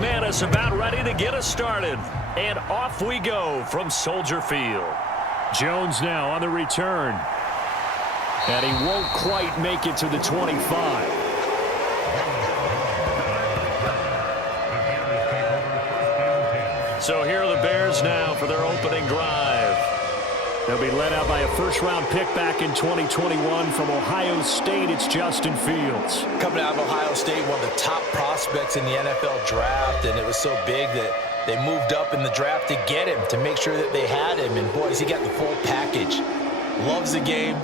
McManus about ready to get us started. And off we go from Soldier Field. Jones now on the return. And he won't quite make it to the 25. So here are the Bears now for their opening drive. They'll be led out by a first-round pick back in 2021 from Ohio State. It's Justin Fields. Coming out of Ohio State, one of the top prospects in the NFL draft, and it was so big that they moved up in the draft to get him, to make sure that they had him. And, boys, he got the full package. Loves the game,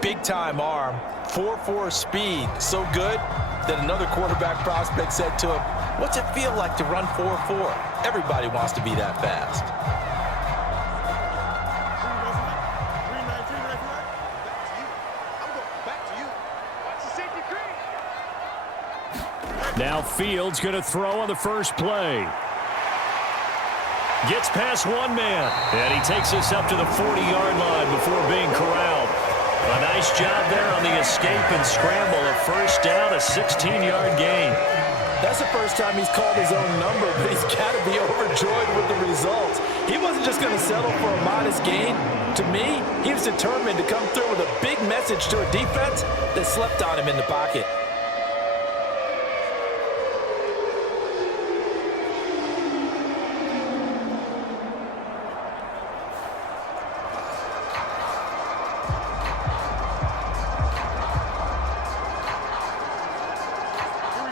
big-time arm, 4.4 speed, so good that another quarterback prospect said to him, "What's it feel like to run 4.4? Everybody wants to be that fast." Now Fields going to throw on the first play. Gets past one man, and he takes us up to the 40-yard line before being corralled. A nice job there on the escape and scramble. A first down, a 16-yard gain. That's the first time he's called his own number, but he's got to be overjoyed with the results. He wasn't just going to settle for a modest gain. To me, he was determined to come through with a big message to a defense that slept on him in the pocket.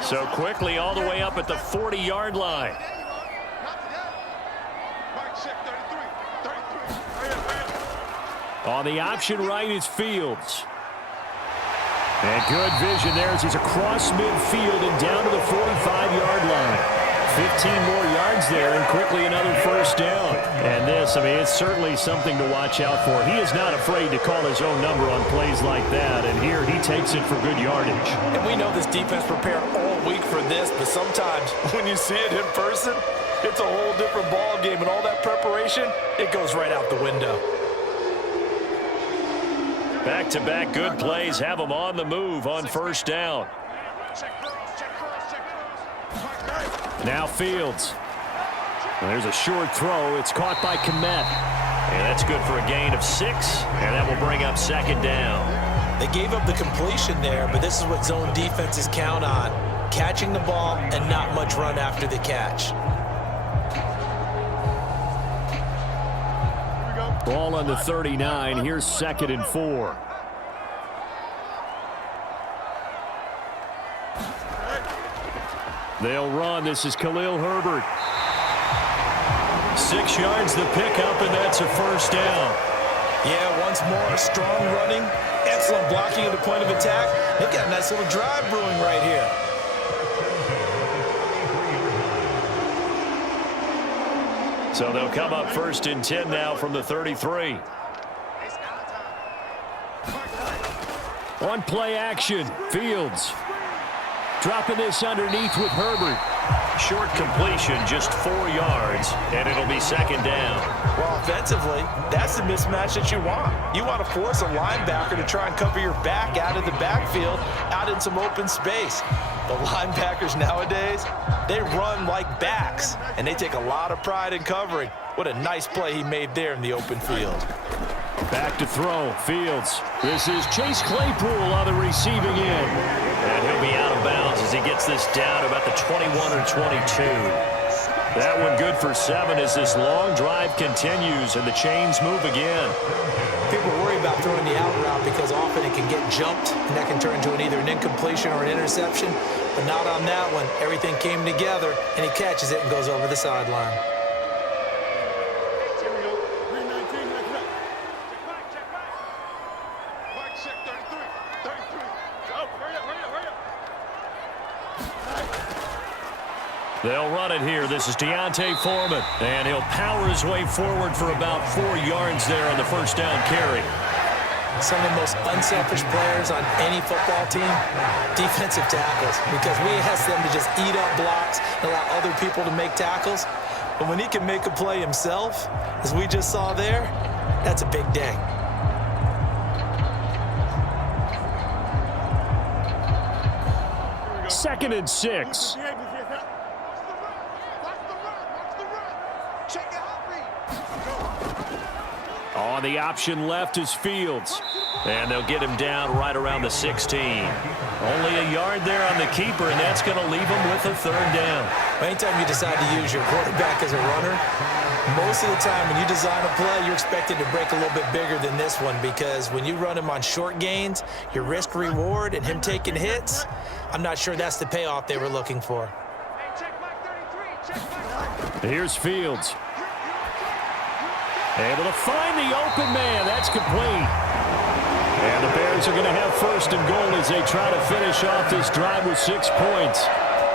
So quickly all the way up at the 40-yard line. On the option right is Fields. And good vision there as he's across midfield and down to the 45-yard line. 15 more yards there and quickly another first down. And this, I mean, it's certainly something to watch out for. He is not afraid to call his own number on plays like that. And here he takes it for good yardage. And we know this defense prepared all week for this, but sometimes when you see it in person, it's a whole different ball game. And all that preparation, it goes right out the window. Back-to-back good plays have them on the move on first down. Now Fields. There's a short throw. It's caught by Kmet. And that's good for a gain of 6. And that will bring up second down. They gave up the completion there, but this is what zone defenses count on. Catching the ball and not much run after the catch. Ball on the 39. Here's 2nd and 4. They'll run. This is Khalil Herbert. 6 yards the pickup, and that's a first down. Yeah, once more, strong running, excellent blocking at the point of attack. They've got a nice little drive brewing right here. So they'll come up 1st and 10 now from the 33. On play action, Fields. Dropping this underneath with Herbert. Short completion, just 4 yards, and it'll be second down. Well, offensively, that's the mismatch that you want. You want to force a linebacker to try and cover your back out of the backfield, out in some open space. The linebackers nowadays, they run like backs, and they take a lot of pride in covering. What a nice play he made there in the open field. Back to throw, Fields. This is Chase Claypool on the receiving end. And he'll be out of bounds as he gets this down about the 21 or 22. That one good for 7 as this long drive continues and the chains move again. People worry about throwing the out route because often it can get jumped, and that can turn into either an incompletion or an interception. But not on that one. Everything came together, and he catches it and goes over the sideline. They'll run it here. This is Deontay Foreman. And he'll power his way forward for about 4 yards there on the first down carry. Some of the most unselfish players on any football team, defensive tackles, because we ask them to just eat up blocks and allow other people to make tackles. But when he can make a play himself, as we just saw there, that's a big day. Second and 6. On the option left is Fields. And they'll get him down right around the 16. Only a yard there on the keeper, and that's going to leave him with a third down. Anytime you decide to use your quarterback as a runner, most of the time when you design a play, you're expected to break a little bit bigger than this one, because when you run him on short gains, your risk reward and him taking hits, I'm not sure that's the payoff they were looking for. Here's Fields. Able to find the open man. That's complete. And the Bears are going to have first and goal as they try to finish off this drive with 6 points.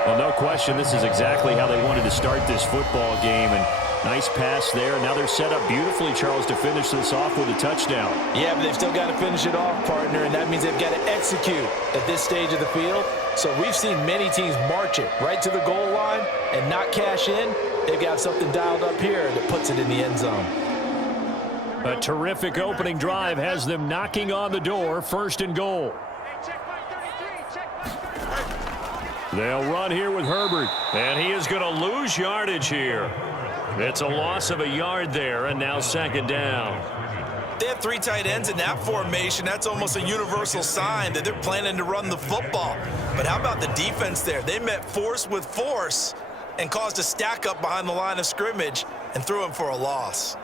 Well, no question, this is exactly how they wanted to start this football game. And nice pass there. Now they're set up beautifully, Charles, to finish this off with a touchdown. Yeah, but they've still got to finish it off, partner, and that means they've got to execute at this stage of the field. So we've seen many teams march it right to the goal line and not cash in. They've got something dialed up here that puts it in the end zone. A terrific opening drive has them knocking on the door, first and goal. They'll run here with Herbert, and he is going to lose yardage here. It's a loss of a yard there, and now second down. They have 3 tight ends in that formation. That's almost a universal sign that they're planning to run the football. But how about the defense there? They met force with force and caused a stack up behind the line of scrimmage and threw him for a loss.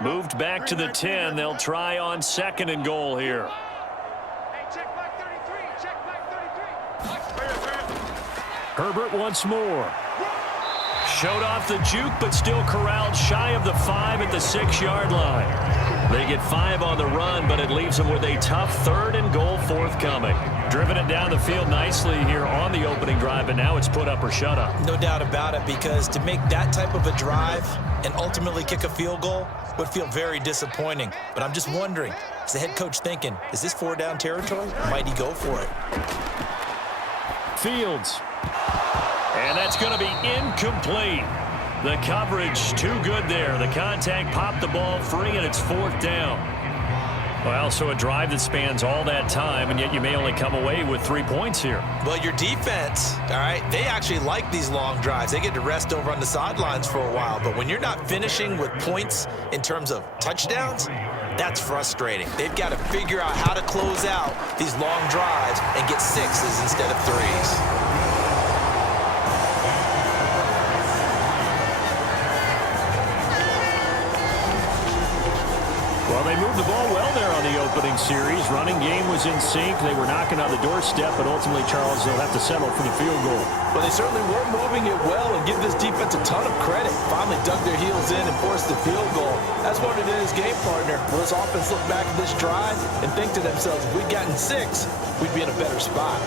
Moved back to the 10. They'll try on second and goal here. Herbert once more. Showed off the juke, but still corralled shy of the 5 at the 6-yard line. They get 5 on the run, but it leaves them with a tough third and goal forthcoming. Driven it down the field nicely here on the opening drive, and now it's put up or shut up. No doubt about it, because to make that type of a drive and ultimately kick a field goal would feel very disappointing. But I'm just wondering, is the head coach thinking, is this 4-down territory? Or might he go for it? Fields. And that's going to be incomplete. The coverage too good there. The contact popped the ball free, and it's 4th down. Well, so a drive that spans all that time, and yet you may only come away with 3 points here. Well, your defense, all right, they actually like these long drives. They get to rest over on the sidelines for a while. But when you're not finishing with points in terms of touchdowns, that's frustrating. They've got to figure out how to close out these long drives and get 6s instead of 3s. Well, they moved the ball well there on the opening series. Running game was in sync. They were knocking on the doorstep, but ultimately, Charles, they'll have to settle for the field goal. Well, they certainly were moving it well, and give this defense a ton of credit. Finally dug their heels in and forced the field goal. That's what it is, game partner. Will this offense look back at this drive and think to themselves, if we'd gotten 6, we'd be in a better spot.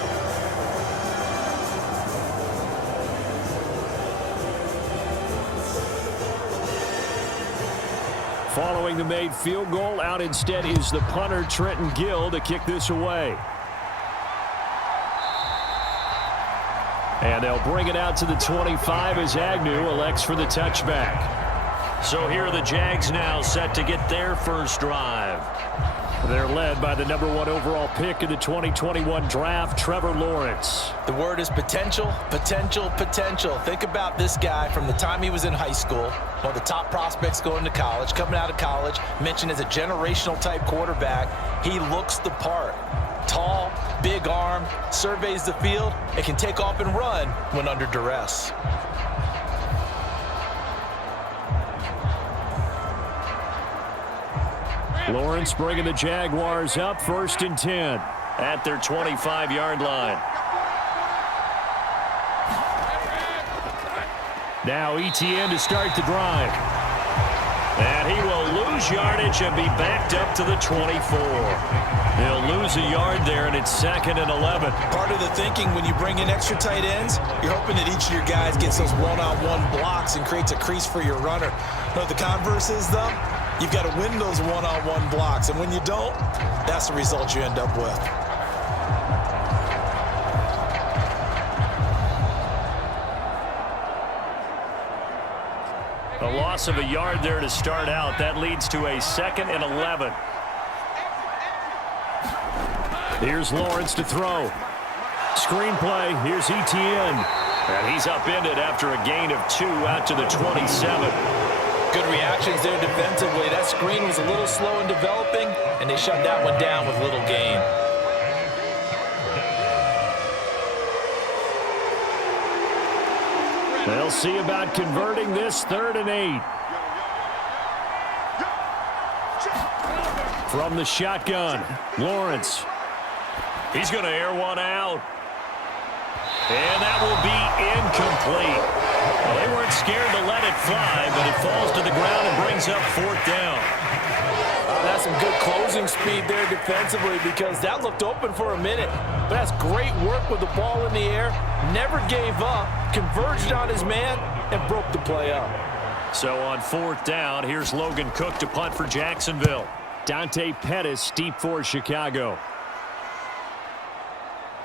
Following the made field goal, out instead is the punter, Trenton Gill, to kick this away. And they'll bring it out to the 25 as Agnew elects for the touchback. So here are the Jags now set to get their first drive. They're led by the #1 overall pick in the 2021 draft, Trevor Lawrence. The word is potential, potential, potential. Think about this guy from the time he was in high school, one of the top prospects going to college, coming out of college, mentioned as a generational type quarterback. He looks the part. Tall, big arm, surveys the field, and can take off and run when under duress. Lawrence bringing the Jaguars up, 1st and 10 at their 25-yard line. Now Etienne to start the drive. And he will lose yardage and be backed up to the 24. He'll lose a yard there, and it's 2nd and 11. Part of the thinking when you bring in extra tight ends, you're hoping that each of your guys gets those one-on-one blocks and creates a crease for your runner. You know what the converse is, though? You've got to win those one-on-one blocks, and when you don't, that's the result you end up with. A loss of a yard there to start out. That leads to a 2nd and 11. Here's Lawrence to throw. Screenplay, here's ETN. And he's upended after a gain of 2 out to the 27. Good reactions there defensively. That screen was a little slow in developing, and they shut that one down with little gain. They'll see about converting this 3rd and 8. From the shotgun, Lawrence. He's going to air one out. And that will be incomplete. Well, they weren't scared to let it fly, but it falls to the ground and brings up 4th down. That's some good closing speed there defensively, because that looked open for a minute. But that's great work with the ball in the air. Never gave up, converged on his man, and broke the play up. So on 4th down, here's Logan Cook to punt for Jacksonville. Dante Pettis deep for Chicago.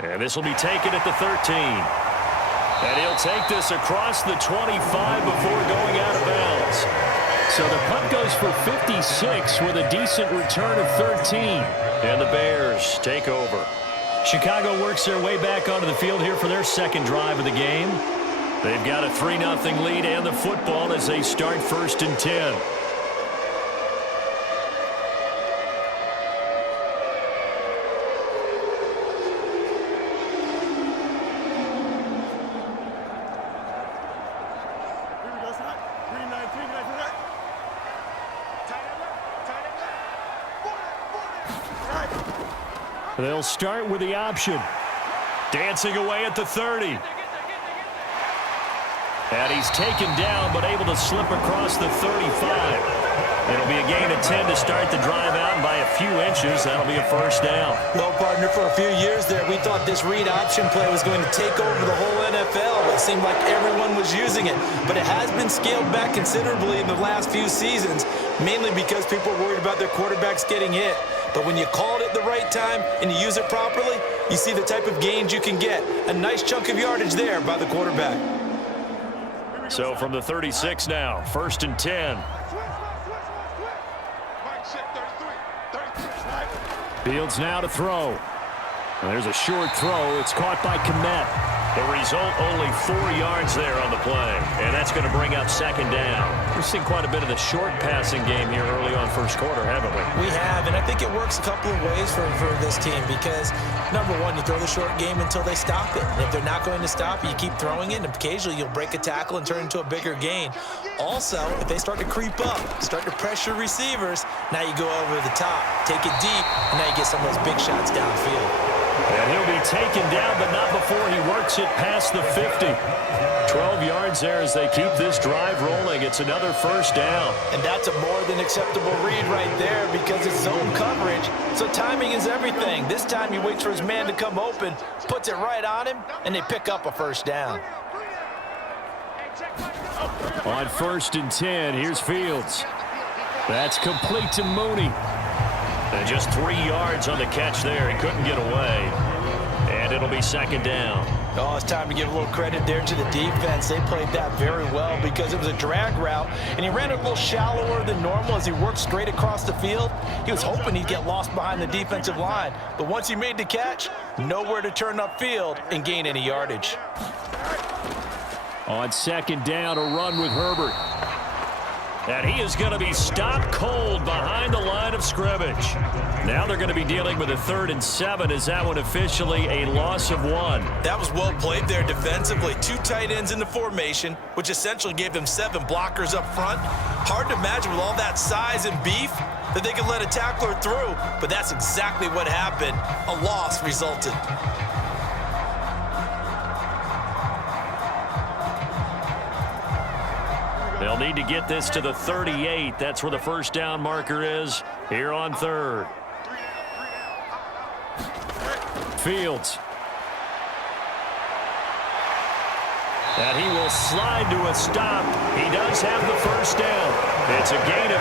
And this will be taken at the 13. And he'll take this across the 25 before going out of bounds. So the punt goes for 56 with a decent return of 13. And the Bears take over. Chicago works their way back onto the field here for their 2nd drive of the game. They've got a 3-0 lead and the football as they start 1st and 10. They'll start with the option. Dancing away at the 30. And he's taken down, but able to slip across the 35. It'll be a gain of 10 to start the drive out, and by a few inches, that'll be a 1st down. Well, partner, for a few years there, we thought this read option play was going to take over the whole NFL. It seemed like everyone was using it, but it has been scaled back considerably in the last few seasons, mainly because people are worried about their quarterbacks getting hit. But when you call it at the right time and you use it properly, you see the type of gains you can get. A nice chunk of yardage there by the quarterback. So from the 36 now, 1st and 10. Fields now to throw. And there's a short throw. It's caught by Kmet. The result, only 4 yards there on the play. And that's going to bring up 2nd down. We've seen quite a bit of the short passing game here early on 1st quarter, haven't we? We have, and I think it works a couple of ways for this team because, number one, you throw the short game until they stop it. And if they're not going to stop it, you keep throwing it, and occasionally you'll break a tackle and turn it into a bigger gain. Also, if they start to creep up, start to pressure receivers, now you go over the top, take it deep, and now you get some of those big shots downfield. And he'll be taken down, but not before he works it past the 50. 12 yards there as they keep this drive rolling. It's another 1st down. And that's a more than acceptable read right there because it's zone coverage, so timing is everything. This time he waits for his man to come open, puts it right on him, and they pick up a 1st down. On 1st and 10, here's Fields. That's complete to Mooney. And just 3 yards on the catch there. He couldn't get away. And it'll be 2nd down. Oh, it's time to give a little credit there to the defense. They played that very well because it was a drag route, and he ran it a little shallower than normal as he worked straight across the field. He was hoping he'd get lost behind the defensive line, but once he made the catch, nowhere to turn upfield and gain any yardage. On 2nd down, a run with Herbert. And he is going to be stopped cold behind the line of scrimmage. Now they're going to be dealing with a 3rd and 7. Is that one officially a loss of 1? That was well played there defensively. 2 tight ends in the formation, which essentially gave them 7 blockers up front. Hard to imagine with all that size and beef that they could let a tackler through, but that's exactly what happened. A loss resulted. They'll need to get this to the 38. That's where the 1st down marker is here on 3rd. Fields. And he will slide to a stop. He does have the 1st down. It's a gain of